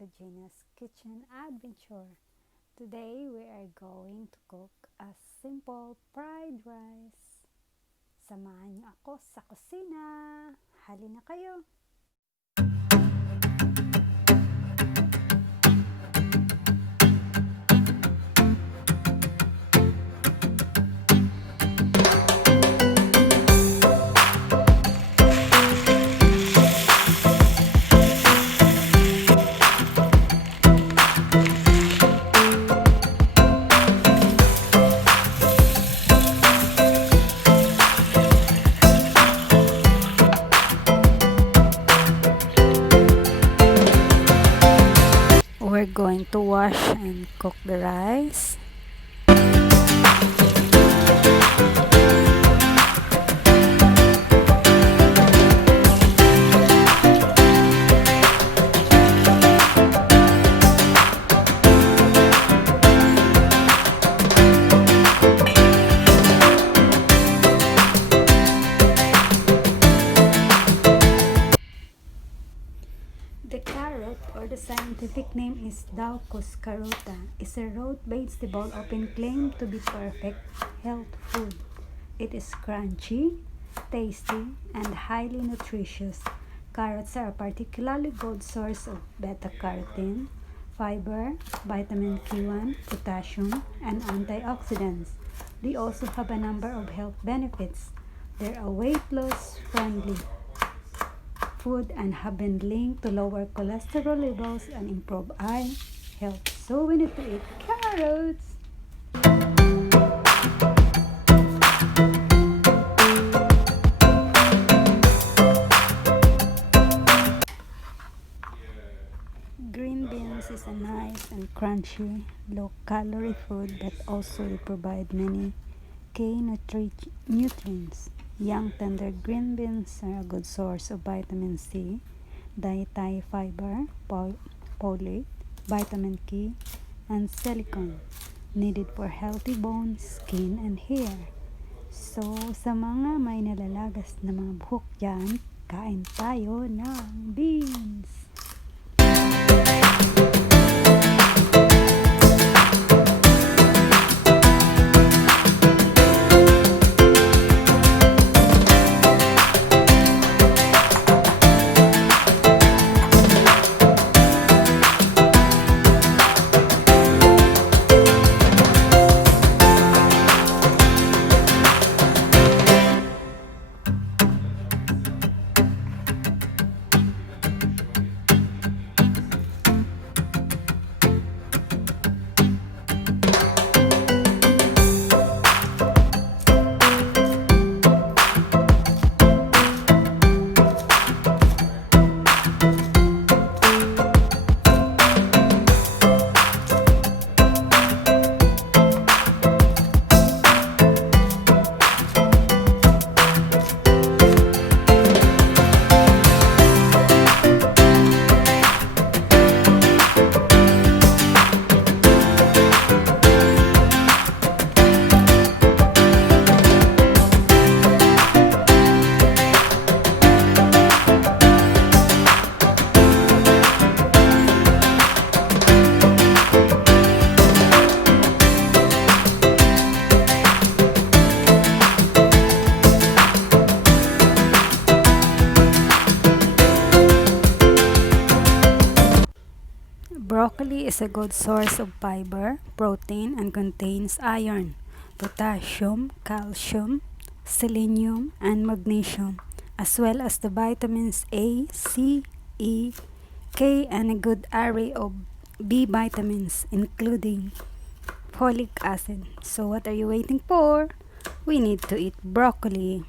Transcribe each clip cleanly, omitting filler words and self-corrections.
to Gina's Kitchen Adventure. Today we are going to cook a simple fried rice. Samahan niyo ako sa kusina. Halina kayo! We're going to wash and cook the rice. The carrot, or the scientific name is Daucus carota, is a root vegetable often claimed to be perfect health food. It is crunchy, tasty, and highly nutritious. Carrots are a particularly good source of beta-carotene, fiber, vitamin K1, potassium, and antioxidants. They also have a number of health benefits. They're a weight loss friendly food and have been linked to lower cholesterol levels and improve eye health. So we need to eat carrots. Green beans is a nice and crunchy, low-calorie food, but also they provide many key nutrients. Young tender green beans are a good source of vitamin C, dietary fiber, folate, vitamin K, and silicon, needed for healthy bones, skin, and hair. So, sa mga may nalalagas na mga buhok dyan, kain tayo ng beans! Broccoli is a good source of fiber, protein, and contains iron, potassium, calcium, selenium, and magnesium, as well as the vitamins A, C, E, K, and a good array of B vitamins, including folic acid. So what are you waiting for? We need to eat broccoli.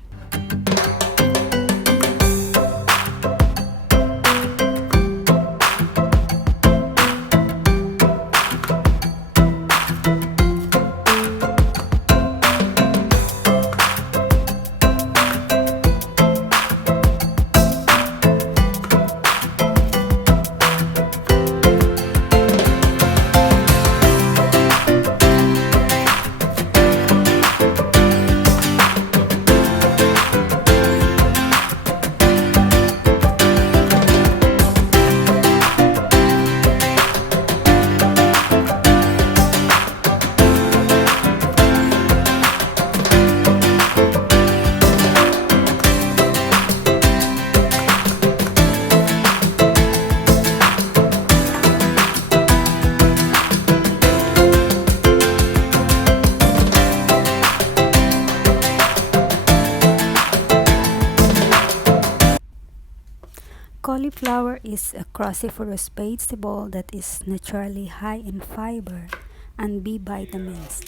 Cauliflower is a cruciferous vegetable that is naturally high in fiber and B vitamins.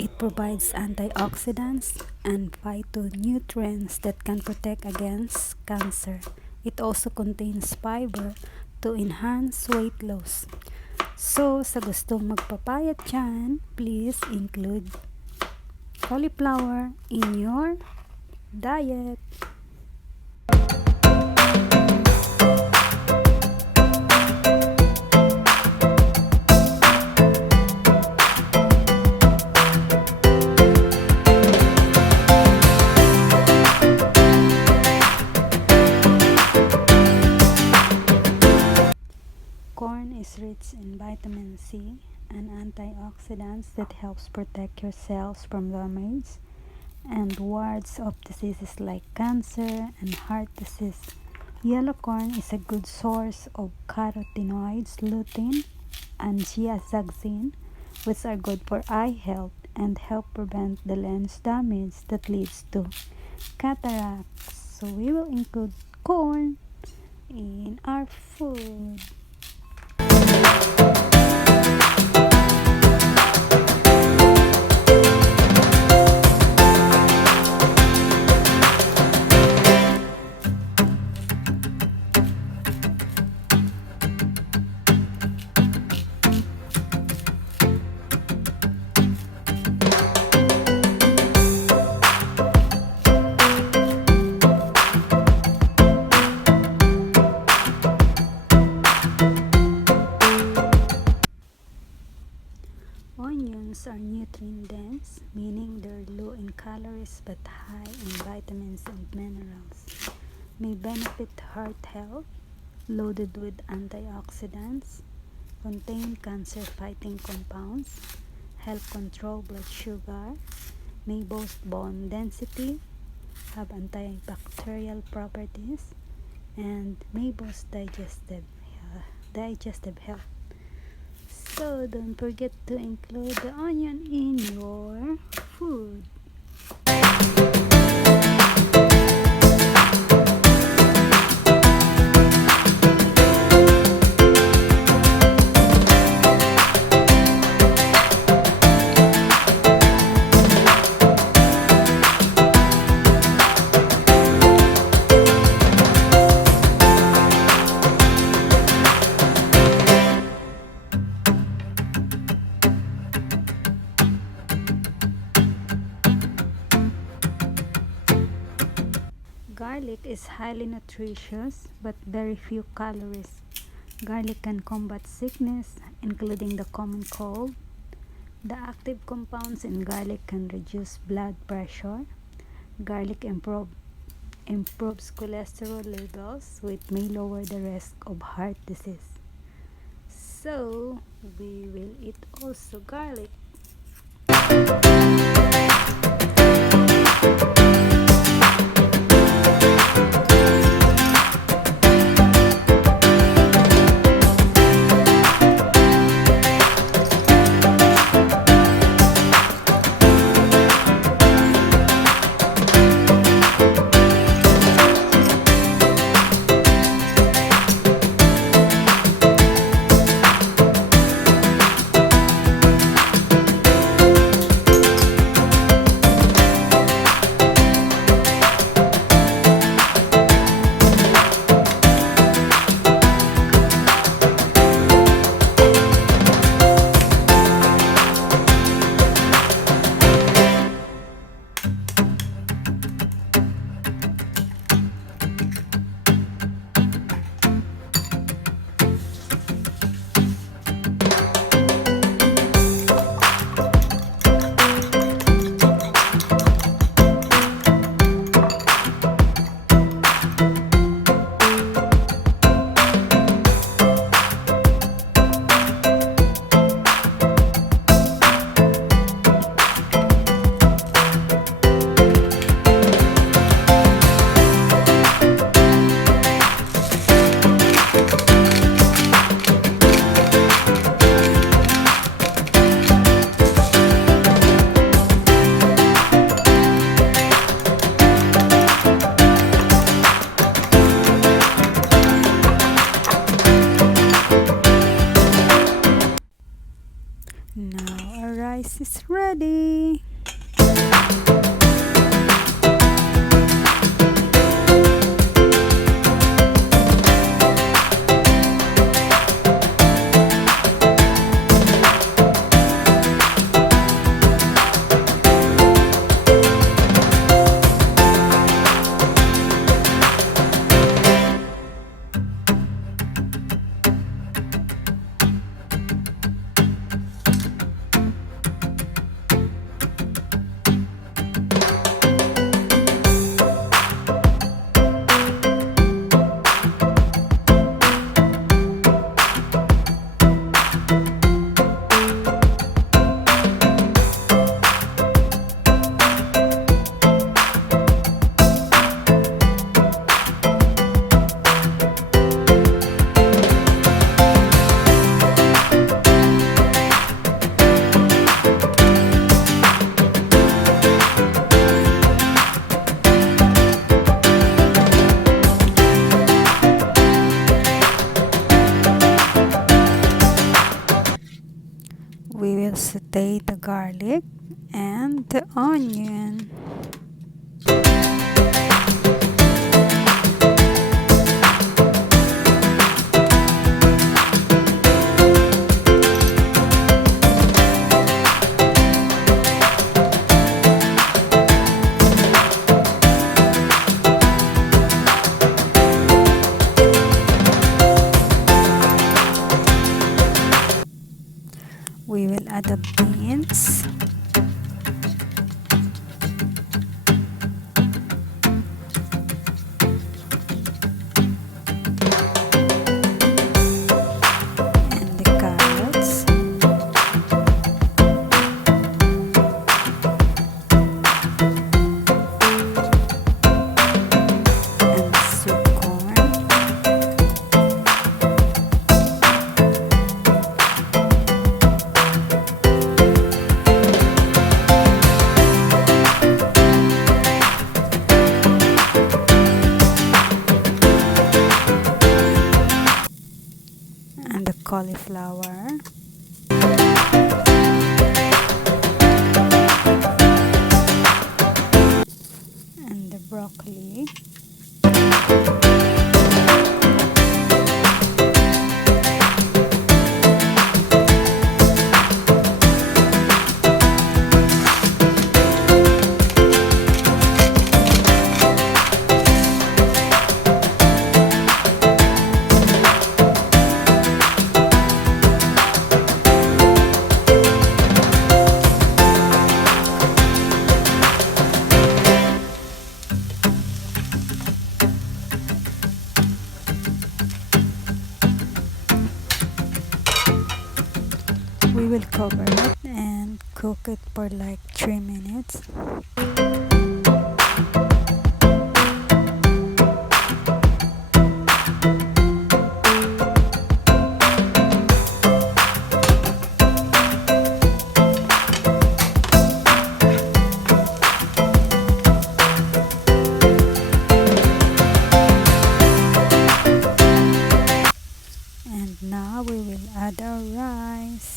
It provides antioxidants and phytonutrients that can protect against cancer. It also contains fiber to enhance weight loss. So, sa gustong magpapayat dyan, please include cauliflower in your diet. Corn is rich in vitamin C and antioxidants that helps protect your cells from damage and wards off diseases like cancer and heart disease. Yellow corn is a good source of carotenoids, lutein, and zeaxanthin, which are good for eye health and help prevent the lens damage that leads to cataracts. So we will include corn in our food. Onions are nutrient-dense, meaning they're low in calories but high in vitamins and minerals. May benefit heart health, loaded with antioxidants, contain cancer-fighting compounds, help control blood sugar, may boast bone density, have antibacterial properties, and may boast digestive health. So don't forget to include the onion in your food. Garlic is highly nutritious but very few calories. Garlic can combat sickness, including the common cold. The active compounds in garlic can reduce blood pressure. Garlic improves cholesterol levels, which may lower the risk of heart disease. So, we will eat also garlic. ready. We will saute the garlic and the onion. We will add the beans. And the carrots. And the sweet corn. And the cauliflower. And the broccoli. We will cover it and cook it for like 3 minutes. And now we will add our rice.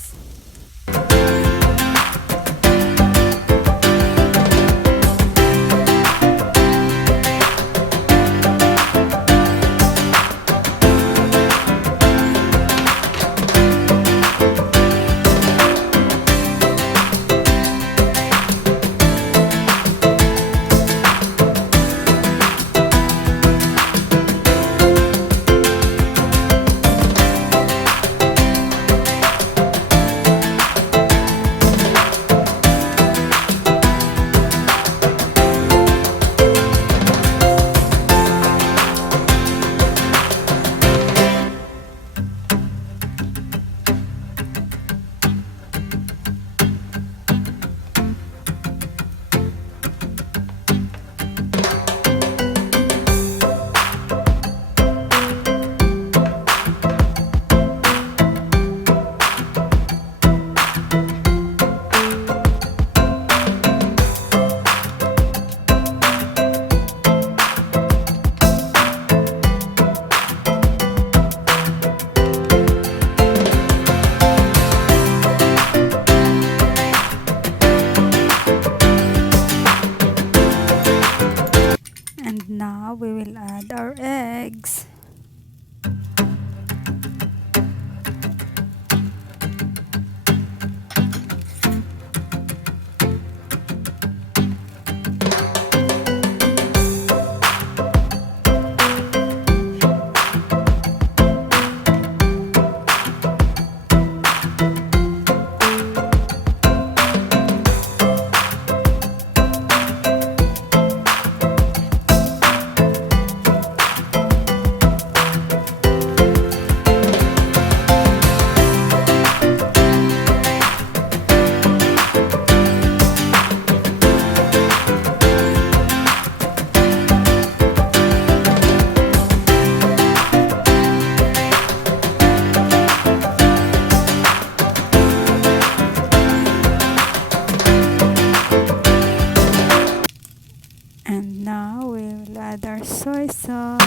our soy sauce.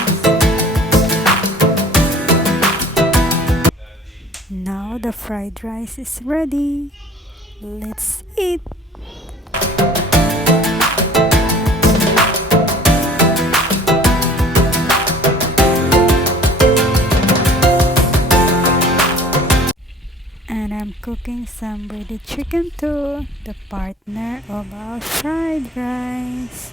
Now the fried rice is ready. Let's eat! And I'm cooking some breaded chicken too, the partner of our fried rice.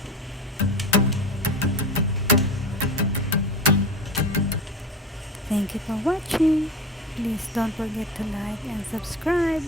Thank you for watching. Please don't forget to like and subscribe.